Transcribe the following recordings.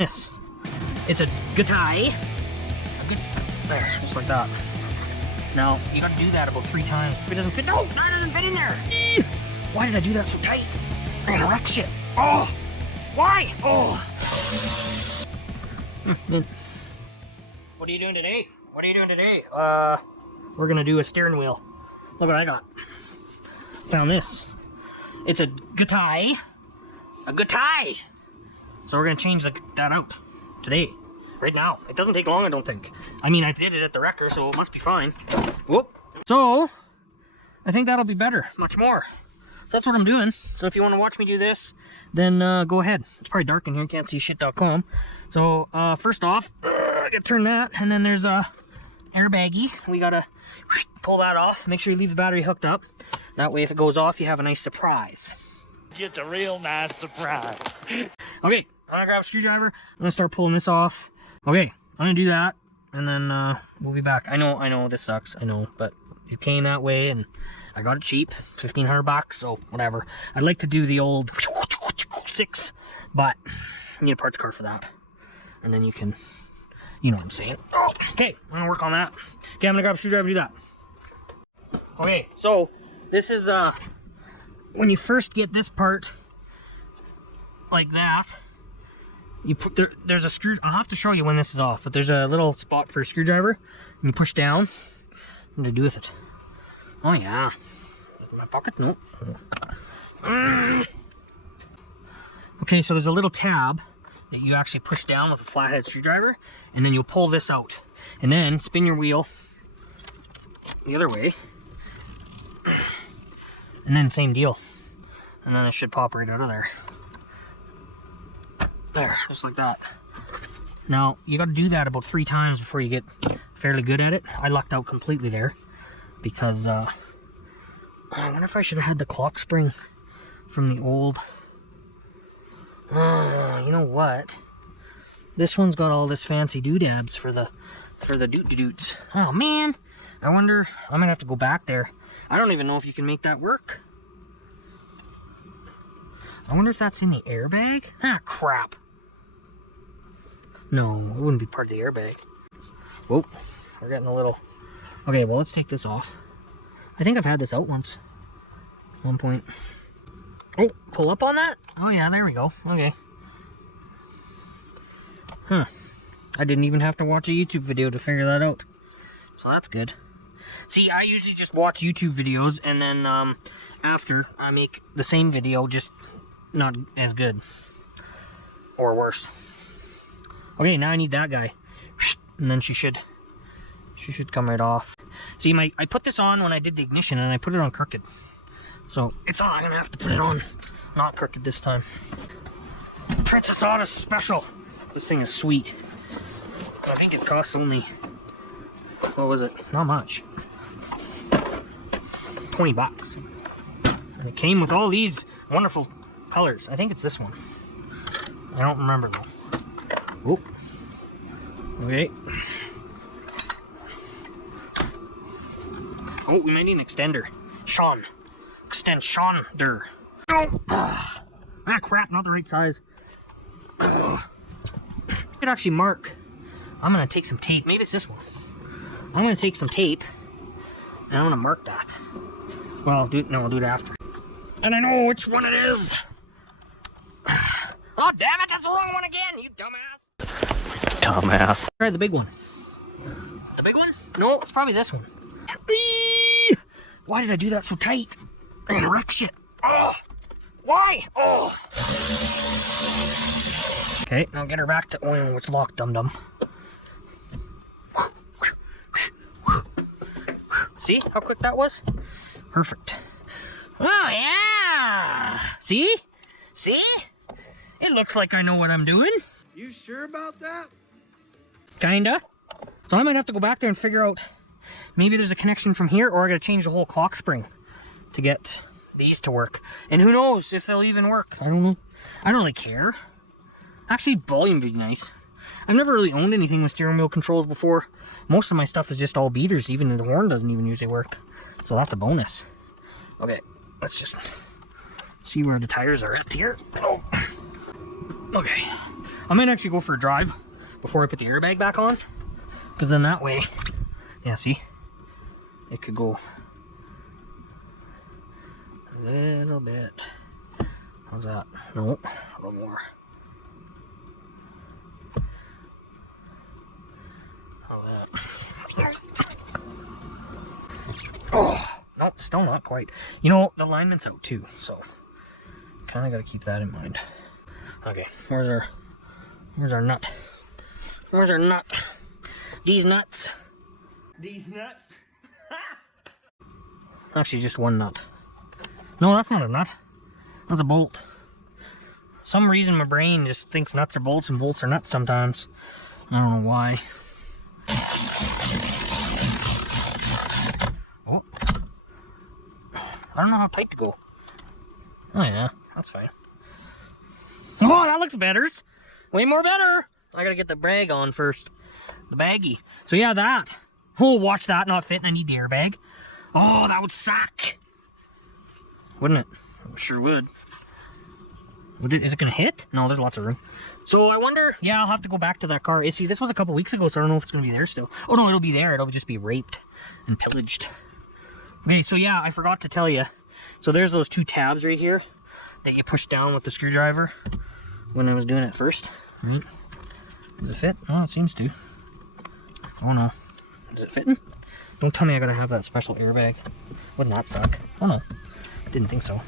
This. It's a good tie. There, just like that. Now, you gotta do that about 3 times. If it doesn't fit, no, it doesn't fit in there. Why did I do that so tight? I'm gonna wreck shit. Oh, why? Oh. What are you doing today? What are you doing today? We're gonna do a steering wheel. Look what I got. Found this. It's a good tie. A good tie. So we're gonna change that out today. Right now. It doesn't take long, I don't think. I mean, I did it at the wrecker, so it must be fine. Whoop. So, I think that'll be better. Much more. So that's what I'm doing. So if you want to watch me do this, then go ahead. It's probably dark in here. You can't see shit.com. So, first off, I gotta turn that. And then there's a airbaggy. We gotta pull that off. Make sure you leave the battery hooked up. That way, if it goes off, you have a nice surprise. Just a real nice surprise. Okay, I'm gonna grab a screwdriver. I'm gonna start pulling this off. Okay, I'm gonna do that, and then we'll be back. I know this sucks, I know, but it came that way, and I got it cheap, 1,500 bucks, so whatever. I'd like to do the old 6, but you need a parts car for that, and then you can, you know what I'm saying. Okay, I'm gonna work on that. Okay, I'm gonna grab a screwdriver and do that. Okay, so this is when you first get this part like that. You put there's a screw. I'll have to show you when this is off, but there's a little spot for a screwdriver, and you push down. What to do with it? Oh yeah, in my pocket. No. Okay, so there's a little tab that you actually push down with a flathead screwdriver, and then you'll pull this out, and then spin your wheel the other way, and then same deal, and then it should pop right out of there. There, just like that. Now, you gotta do that about 3 times before you get fairly good at it. I lucked out completely there because, I wonder if I should have had the clock spring from the old, you know what? This one's got all this fancy doodabs for the doot-doots. Oh man, I wonder, I'm gonna have to go back there. I don't even know if you can make that work. I wonder if that's in the airbag? Ah, crap. No, it wouldn't be part of the airbag. Whoa, we're getting a little... Okay, well, let's take this off. I think I've had this out once. At one point. Oh, pull up on that? Oh, yeah, there we go. Okay. Huh. I didn't even have to watch a YouTube video to figure that out. So that's good. See, I usually just watch YouTube videos, and then after, I make the same video, just... not as good or worse. Okay, now I need that guy, and then she should come right off. See, I put this on when I did the ignition, and I put it on crooked, so it's on. I'm gonna have to put it on not crooked this time. Princess Auto special. This thing is sweet. I think it costs only, what was it? Not much. 20 bucks. And it came with all these wonderful colors. I think it's this one. I don't remember though. Whoop. Okay. Oh, we might need an extender. Sean. Extender. Oh. Ah, crap, not the right size. I could actually mark. I'm gonna take some tape. Maybe it's this one. I'm gonna take some tape and I'm gonna mark that. Well, I'll do it after. And I know which one it is. Oh, damn it, that's the wrong one again, you dumbass. Dumbass. Try the big one. The big one? No, it's probably this one. Why did I do that so tight? I'm gonna wreck shit. Oh, why? Oh. Okay, now get her back to oil. It's locked, dum-dum. See how quick that was? Perfect. Oh, yeah. See? See? It looks like I know what I'm doing. You sure about that? Kinda. So I might have to go back there and figure out, maybe there's a connection from here, or I gotta change the whole clock spring to get these to work. And who knows if they'll even work. I don't know. I don't really care. Actually, volume would be nice. I've never really owned anything with steering wheel controls before. Most of my stuff is just all beaters. Even the horn doesn't even usually work. So that's a bonus. Okay, let's just see where the tires are at here. Oh. Okay. I might actually go for a drive before I put the airbag back on, because then that way, yeah, see, it could go a little bit. How's that? Nope, a little more. How's that? Oh, no, still not quite. You know, the alignment's out too, so kind of got to keep that in mind. Okay, where's our nut? Where's our nut? These nuts. These nuts? Actually, just one nut. No, that's not a nut. That's a bolt. Some reason my brain just thinks nuts are bolts and bolts are nuts sometimes. I don't know why. Oh. I don't know how tight to go. Oh yeah, that's fine. Oh, that looks better. Way more better. I gotta get the brag on first. The baggie. So yeah, that. Oh, watch that not fit and I need the airbag. Oh, that would suck. Wouldn't it? I'm sure would. Is it gonna hit? No, there's lots of room. So I wonder, yeah, I'll have to go back to that car. See, this was a couple weeks ago, so I don't know if it's gonna be there still. Oh no, it'll be there. It'll just be raped and pillaged. Okay, so yeah, I forgot to tell you. So there's those two tabs right here that you push down with the screwdriver when I was doing it first. Right? Does it fit? Oh, it seems to. Oh no. Is it fitting? Don't tell me I gotta have that special airbag. Wouldn't that suck? Oh no. Didn't think so.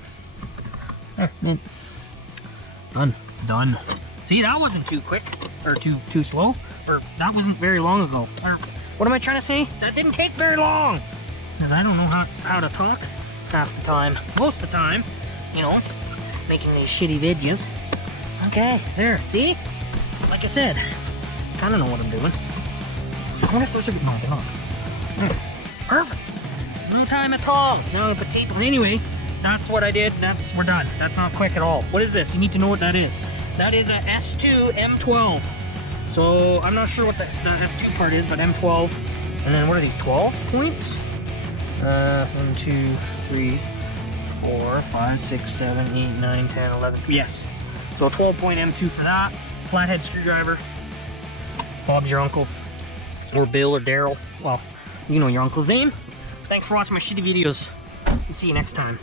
There, done. Done. See, that wasn't too quick. Or too slow. Or that wasn't very long ago. Or what am I trying to say? That didn't take very long. Because I don't know how to talk half the time. Most of the time. You know, making these shitty videos. Okay, there. See? Like I said, kind of know what I'm doing. I wonder if those are good. No, they're not. Perfect. No time at all. No potato. Anyway, that's what I did. We're done. That's not quick at all. What is this? You need to know what that is. That is a S2 M12. So I'm not sure what the S2 part is, but M12. And then what are these? 12 points? 1, 2, 3, 4, 5, 6, 7, 8, 9, 10, 11. Yes. So 12-point M2 for that. Flathead screwdriver. Bob's your uncle. Or Bill or Daryl. Well, you know your uncle's name. Thanks for watching my shitty videos. See you next time.